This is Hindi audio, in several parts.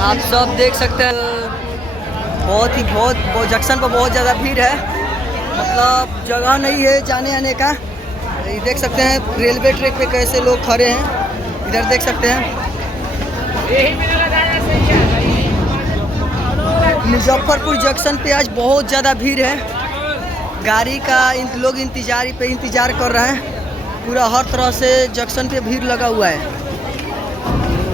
आप सब देख सकते हैं बहुत जंक्शन पर बहुत ज़्यादा भीड़ है, मतलब जगह नहीं है जाने आने का। ये देख सकते हैं रेलवे ट्रैक पे कैसे लोग खड़े हैं, इधर देख सकते हैं। मुजफ्फरपुर जंक्शन पे आज बहुत ज़्यादा भीड़ है, गाड़ी का लोग इंतज़ार कर रहे हैं। पूरा हर तरह से जंक्शन पे भीड़ लगा हुआ है,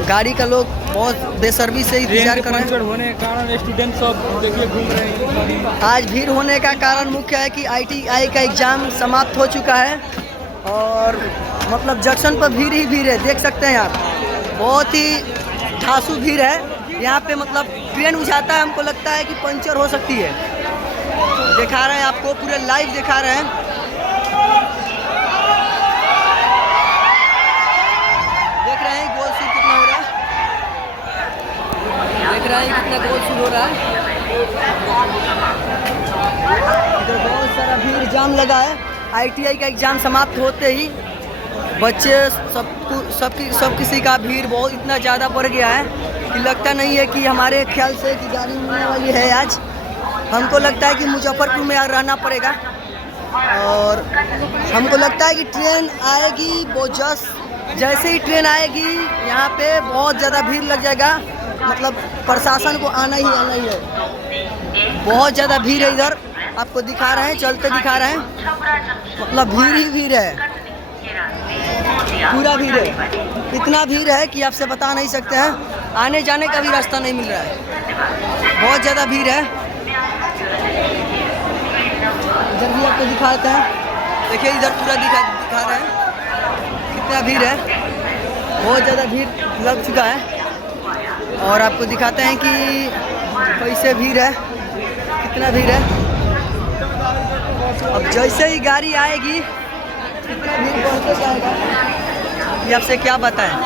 गाड़ी का लोग बहुत बेसब्री से इंतजार कर रहे हैं। होने के कारण स्टूडेंट सब देखिए घूम रहे हैं। आज भीड़ होने का कारण मुख्य है कि ITI का एग्ज़ाम समाप्त हो चुका है और मतलब जंक्शन पर भीड़ ही भीड़ है। देख सकते हैं आप, बहुत ही ठासू भीड़ है यहाँ पे। मतलब ट्रेन बुझाता है, हमको लगता है कि पंचर हो सकती है। दिखा रहे हैं आपको, पूरे लाइव दिखा रहे हैं। देख रहे हैं गोल शूट कितना हो रहा है, देख रहे हैं कितना गोल शूट हो रहा है। इधर बहुत सारा भीड़ जाम लगा है। ITI का एग्ज़ाम समाप्त होते ही बच्चे सब किसी का भीड़ बहुत इतना ज़्यादा बढ़ गया है कि लगता नहीं है कि हमारे ख्याल से कि गाड़ी मिलने वाली है आज। हमको लगता है कि मुजफ्फरपुर में रहना पड़ेगा और हमको लगता है कि ट्रेन आएगी जैसे ही ट्रेन आएगी यहाँ पे बहुत ज़्यादा भीड़ लग जाएगा। मतलब प्रशासन को आना ही है, बहुत ज़्यादा भीड़ है। इधर आपको दिखा रहे हैं, चलते दिखा रहे हैं, मतलब भीड़ ही भीड़ है, पूरा भीड़ है। इतना भीड़ है कि आपसे बता नहीं सकते हैं, आने जाने का भी रास्ता नहीं मिल रहा है, बहुत ज़्यादा भीड़ है। इधर भी आपको दिखाते हैं, देखिए इधर पूरा दिखा रहे हैं कितना भीड़ है, बहुत ज़्यादा भीड़ लग चुका है। और आपको दिखाते हैं कि कैसे भीड़ है, कितना भीड़ है। अब जैसे ही गाड़ी आएगी कितना भीड़ बढ़ते जाएगा, ये आपसे क्या बताएं।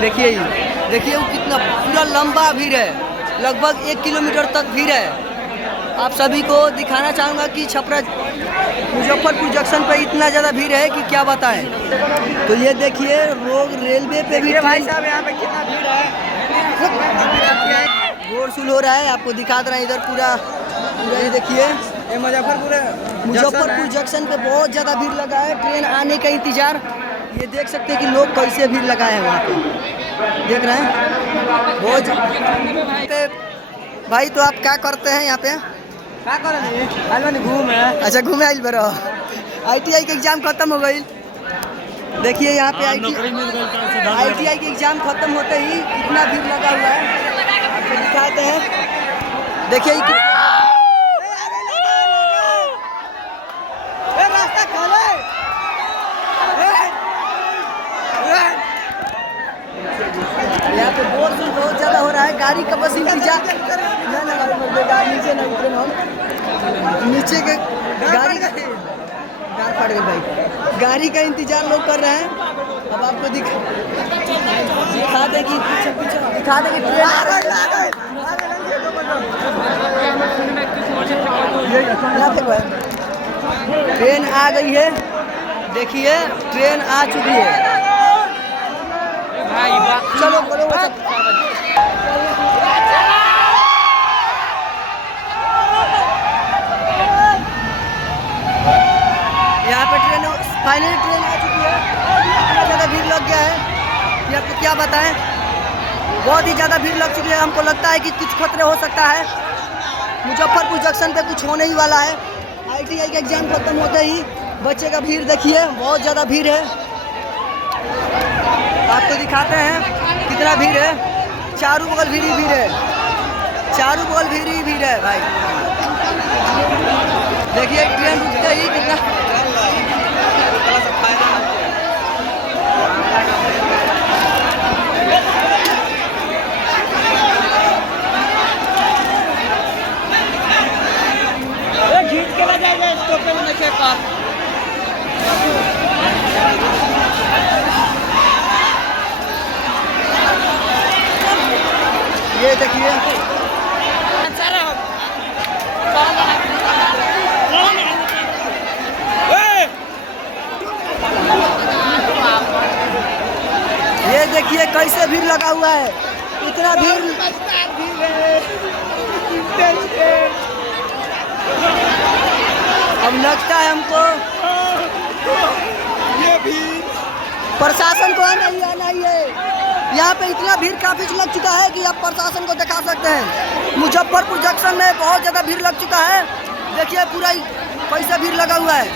देखिए वो कितना पूरा लंबा भीड़ है, लगभग 1 किलोमीटर तक भीड़ है। आप सभी को दिखाना चाहूँगा कि छपरा मुजफ्फरपुर जंक्शन पे इतना ज़्यादा भीड़ है कि क्या बताएं। तो ये देखिए लोग रेलवे पे भी भाई साहब यहाँ पे कितना भीड़ है, गोर शुरू हो रहा है। आपको दिखा दे रहे हैं इधर पूरा ये देखिए ये मुजफ्फरपुर जंक्शन पे बहुत ज़्यादा भीड़ लगा है, ट्रेन आने का इंतज़ार। ये देख सकते हैं कि लोग कैसे भीड़ लगाए हैं वहाँ पे, देख रहे हैं बहुत। भाई तो आप क्या करते हैं यहाँ पे? क्या कर रहे हैं? घूम है। अच्छा घूमे आइल बरो। ITI के एग्ज़ाम खत्म हो गई। देखिए यहाँ पे ITI के एग्ज़ाम खत्म होते ही कितना भीड़ लगा हुआ है, आपको दिखाते हैं। देखिए यहाँ पे बहुत ज़्यादा हो रहा है, गाड़ी का बस इंतजार नीचे के गाड़ी फट गई भाई, गाड़ी का इंतजार लोग कर रहे हैं। अब आपको दिखा दे कि ट्रेन आ गई है। देखिए ट्रेन आ चुकी है। चलो यहाँ पे फाइनली ट्रेन आ चुकी है। इतना ज़्यादा भीड़ लग गया है कि आपको क्या बताएं, बहुत ही ज़्यादा भीड़ लग चुकी है। हमको लगता है कि कुछ खतरे हो सकता है, मुजफ्फरपुर जंक्शन पे कुछ होने ही वाला है। ITI का एग्ज़ाम खत्म होते ही बच्चे का भीड़ देखिए, बहुत ज़्यादा भीड़ है। आपको दिखाते हैं कितना भीड़ है, चारों बगल भीड़ ही भीड़ है, चारों बगल भीड़ ही भीड़ है भाई। देखिए ट्रेन रुकते ही कितना खींच के लगा जाएगा इसको पे नहीं कार। ये देखिए ये देखिए कैसे भीड़ लगा हुआ है, इतना भीड़। अब लगता है हमको ये भीड़ प्रशासन को नहीं आना ही है। यहाँ पे इतना भीड़ काफी लग चुका है कि आप प्रशासन को दिखा सकते हैं। मुजफ्फरपुर जंक्शन में बहुत ज़्यादा भीड़ लग चुका है। देखिए पूरा कैसे भीड़ लगा हुआ है,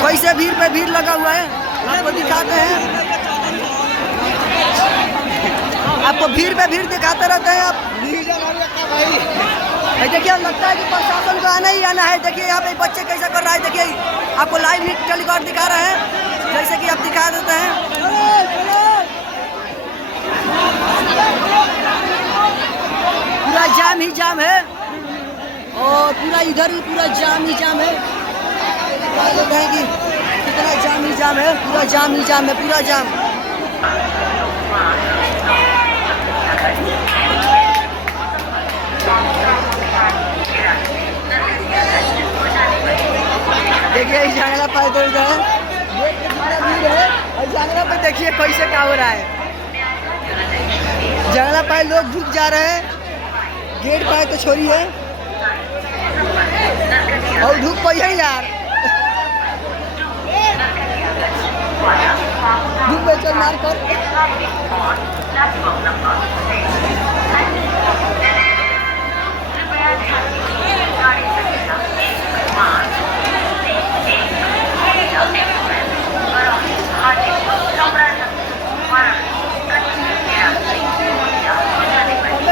कैसे भीड़ पे भीड़ लगा हुआ है। आपको दिखाते हैं, आपको भीड़ पे भीड़ दिखाते रहते हैं आप। देखिए लगता है कि प्रशासन को आना ही आना है। देखिए यहाँ पे बच्चे कैसा कर रहा है। देखिए आपको लाइव टेलीकास्ट दिखा रहे हैं, जैसे कि आप दिखा देते हैं। पूरा जाम ही जाम है और पूरा इधर भी पूरा जाम ही जाम है। कि कितना जाम ही जाम है, पूरा जाम ही जाम है, पूरा जाम। देखिए जंगला पर इधर है, भीड़ है और जंगला पर देखिए कैसे क्या हो रहा है। जंगला पर लोग डूब जा रहे हैं, गेट पर तो छोड़िए और धूप पर है यार। धूप में चल मार कर।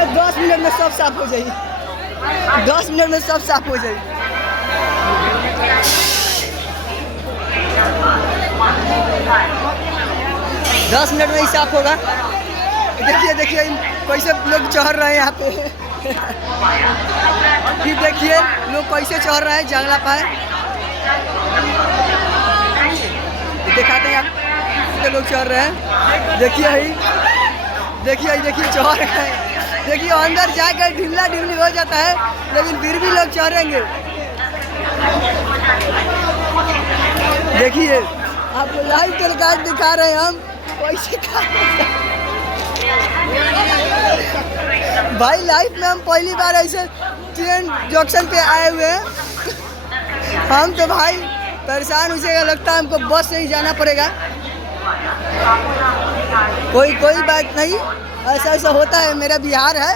अब 10 मिनट में सब साफ हो जाएगी, 10 मिनट में सब साफ हो जाएगी। दस मिनट में ही साफ होगा। देखिए देखिए कैसे लोग चढ़ रहे हैं यहाँ पे। फिर देखिए लोग कैसे चढ़ रहे हैं जंगला पर। दिखाते हैं आप, लोग चढ़ रहे हैं। देखिए ही, देखिए देखिए चढ़ रहे हैं। देखिए अंदर जाकर ढिमला ढिमली हो जाता है, लेकिन फिर भी लोग चढ़ेंगे। देखिए आपको लाइव टेलीकास्ट दिखा रहे हैं हम कैसे भाई। लाइफ में हम पहली बार ऐसे ट्रेन जंक्शन पे आए हुए हैं। हम तो भाई परेशान हो लगता है, हमको बस से ही जाना पड़ेगा। कोई बात नहीं, ऐसा ऐसा होता है। मेरा बिहार है,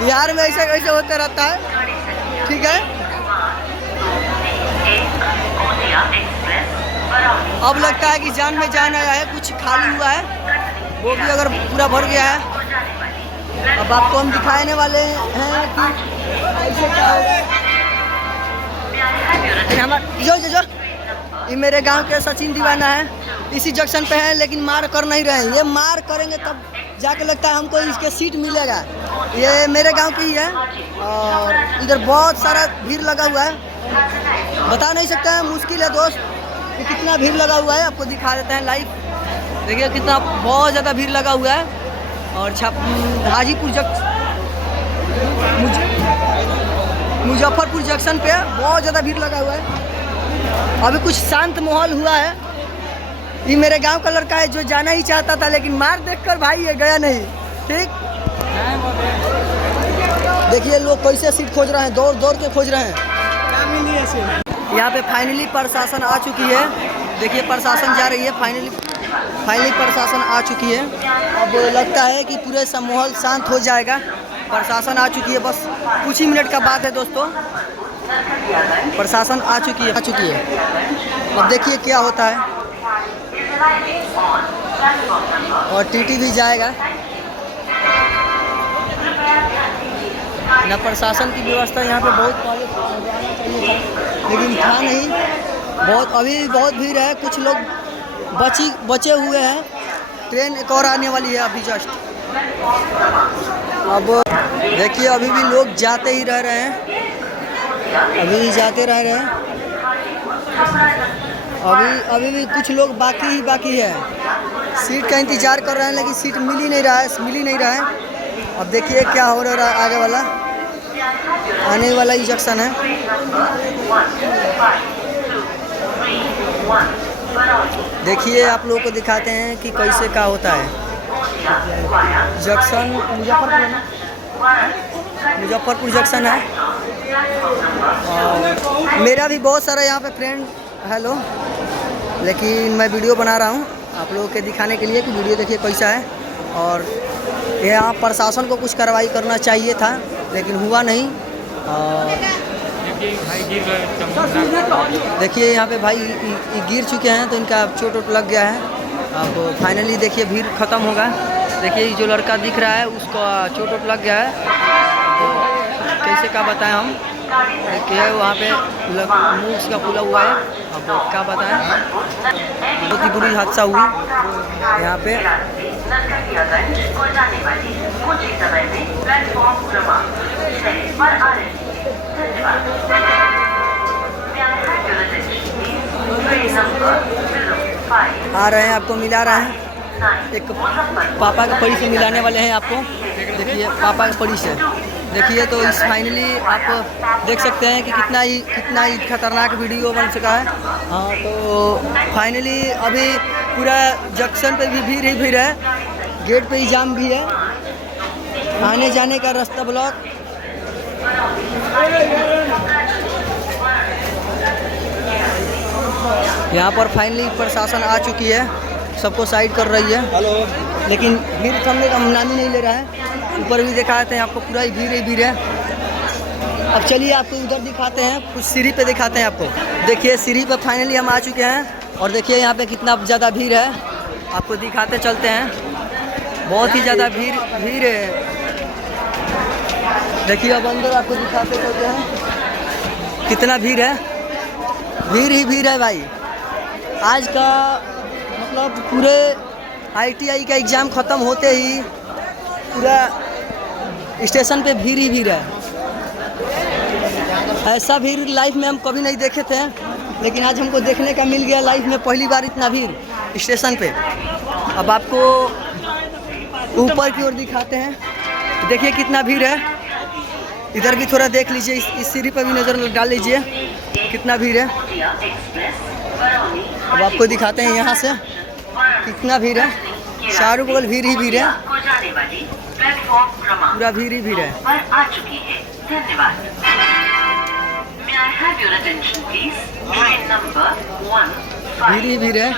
बिहार में ऐसा ऐसा होता रहता है। ठीक है, अब लगता है कि जान में जान आया है, कुछ खाली हुआ है, वो भी अगर पूरा भर गया है। अब आपको हम दिखाने वाले हैं कि ऐसे क्या होगा। जो ये मेरे गांव के सचिन दीवाना है, इसी जंक्शन पे है, लेकिन मार कर नहीं रहे हैं। ये मार करेंगे तब जाके लगता है हमको इसके सीट मिलेगा। ये मेरे गांव की ही है और इधर बहुत सारा भीड़ लगा हुआ है। बता नहीं सकते हैं, मुश्किल है दोस्त कि कितना भीड़ लगा हुआ है। आपको दिखा देते हैं लाइव। देखिए कितना बहुत ज़्यादा भीड़ लगा हुआ है। और हाजीपुर मुजफ्फरपुर जंक्शन पे बहुत ज़्यादा भीड़ लगा हुआ है। अभी कुछ शांत माहौल हुआ है। ये मेरे गांव का लड़का है जो जाना ही चाहता था, लेकिन मार देखकर भाई ये गया नहीं। ठीक, देखिए लोग कैसे सीट खोज रहे हैं, दौड़ दौड़ के खोज रहे हैं। यहाँ पे फाइनली प्रशासन आ चुकी है। देखिए प्रशासन जा रही है, फाइनली प्रशासन आ चुकी है। अब लगता है कि पूरे सा माहौल शांत हो जाएगा। प्रशासन आ चुकी है, बस कुछ ही मिनट का बात है दोस्तों। प्रशासन आ चुकी है। अब देखिए क्या होता है। और टीटी भी जाएगा ना। प्रशासन की व्यवस्था यहाँ पे बहुत पहले जाना चाहिए था, लेकिन था नहीं। बहुत अभी भी बहुत भीड़ है। कुछ लोग बचे हुए हैं। ट्रेन एक और आने वाली है अभी जस्ट। अब देखिए अभी भी लोग जाते ही रह रहे हैं, अभी भी जाते रह रहे हैं। अभी भी कुछ लोग बाकी है। सीट का इंतज़ार कर रहे हैं, लेकिन सीट मिल ही नहीं रहा है। अब देखिए क्या हो रहा है। आने वाला ही जंक्शन है। देखिए आप लोगों को दिखाते हैं कि कैसे क्या होता है। जंक्शन मुजफ्फरपुर है ना? मुजफ्फरपुर जंक्शन है। और मेरा भी बहुत सारा यहाँ पे फ्रेंड हेलो, लेकिन मैं वीडियो बना रहा हूँ आप लोगों के दिखाने के लिए कि वीडियो देखिए कैसा है। और यहाँ प्रशासन को कुछ कार्रवाई करना चाहिए था लेकिन हुआ नहीं। और देखिए यहाँ पे भाई गिर चुके हैं तो इनका चोट वोट लग गया है। अब फाइनली देखिए भीड़ ख़त्म होगा। देखिए जो लड़का दिख रहा है उसका चोट वोट लग गया है, तो कैसे क्या बताएं हम। देखिए वहाँ पे मुँह उसका फूला हुआ है। अब क्या बताएं, बहुत ही बुरी हादसा हुई यहाँ पे। आ रहे हैं, आपको मिला रहे हैं। एक पापा के परी से मिलाने वाले हैं आपको। देखिए पापा के परी से देखिए, तो इस फाइनली आप देख सकते हैं कि कितना ही खतरनाक वीडियो बन सका है। हाँ, तो फाइनली अभी पूरा जंक्शन पे भी भीड़ ही भीड़ है, गेट पे ही जाम भी है, आने जाने का रास्ता ब्लॉक। यहाँ पर फाइनली प्रशासन आ चुकी है, सबको साइड कर रही है। हेलो, लेकिन भीड़ थमने का नाम ही नहीं ले रहा है। ऊपर भी दिखाते हैं आपको, पूरा ही भीड़ है। अब चलिए आपको उधर दिखाते हैं, कुछ सीढ़ी पे दिखाते हैं आपको। देखिए सीढ़ी पे फाइनली हम आ चुके हैं और देखिए यहाँ पे कितना ज़्यादा भीड़ है, आपको दिखाते चलते हैं। बहुत ही ज़्यादा भीड़ है। देखिए अब अंदर आपको दिखाते चलते हैं कितना भीड़ है, भीड़ ही भीड़ है भाई। आज का मतलब पूरे ITI का एग्ज़ाम ख़त्म होते ही पूरा स्टेशन पे भीड़ ही भीड़ है। ऐसा भीड़ लाइफ में हम कभी नहीं देखे थे, लेकिन आज हमको देखने का मिल गया लाइफ में, पहली बार इतना भीड़ स्टेशन पे। अब आपको ऊपर की ओर दिखाते हैं, देखिए कितना भीड़ है। इधर भी थोड़ा देख लीजिए, इस सीढ़ी पर भी नज़र डाल लीजिए कितना भीड़ है। अब आपको दिखाते हैं यहाँ से कितना भीड़ है, चारों बगल भीड़ ही भीड़ है, पूरा भीड़ ही भीड़ है। भीड़ ही भीड़ है।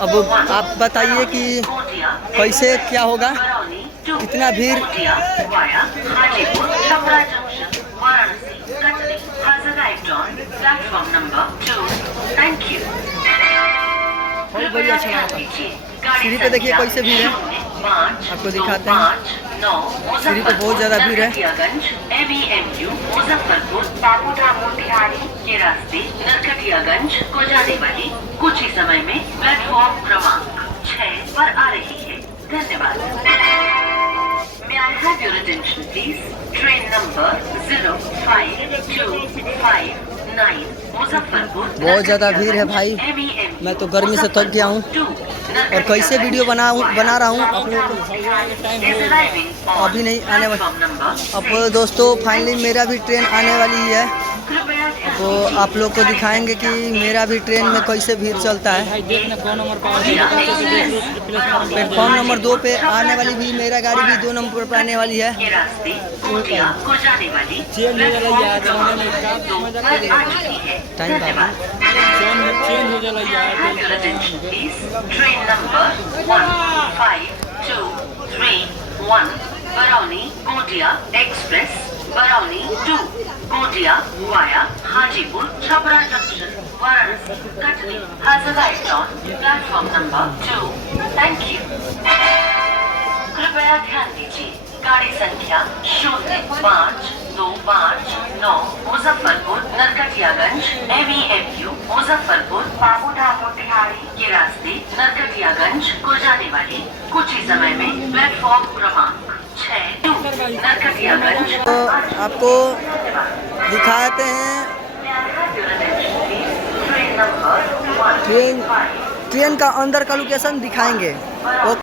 अब आप बताइए कि कैसे क्या होगा, इतना भीड़। बहुत बढ़िया, अच्छा लगा। सीढ़ी पे देखिए कैसे भीड़ है, आपको दिखाते हैं। सीढ़ी पे बहुत ज़्यादा भीड़ है। मुजफ्फरपुर बाबूधाम मोतिहारी के रास्ते नरकटियागंज को जाने वाली कुछ ही समय में प्लेटफॉर्म क्रमांक 6 पर आ रही है। धन्यवाद। May I have your attention please? Train number 05259 Muzaffarpur. बहुत ज़्यादा भीड़ है भाई, मैं तो गर्मी से थक गया हूँ और कैसे वीडियो बना रहा हूँ आप लोगों को। अभी नहीं आने वाला। अब दोस्तों फाइनली मेरा भी ट्रेन आने वाली है, तो आप लोग को दिखाएंगे कि मेरा भी ट्रेन में कैसे भीड़ चलता है। प्लेटफॉर्म नंबर 2 पे आने वाली भी मेरा गाड़ी भी 2 नंबर पर आने वाली है। Time train number 15231 Barauni Gondia express Barauni 2 Gondia via Hajipur Chhapra junction Varanasi Katni has arrived on platform number 2। Thank you. कृपया ध्यान दीजिए, गाड़ी संख्या 05259 मुजफ्फरपुर नरकटियागंज MEMU मुजफ्फरपुर बाबूधाम मोतिहारी के रास्ते नरकटियागंज को जाने वाली कुछ ही समय में प्लेटफॉर्म क्रमांक 6 नरकटियागंज। तो आपको दिखाते हैं ट्रेन का अंदर का लोकेशन दिखाएंगे।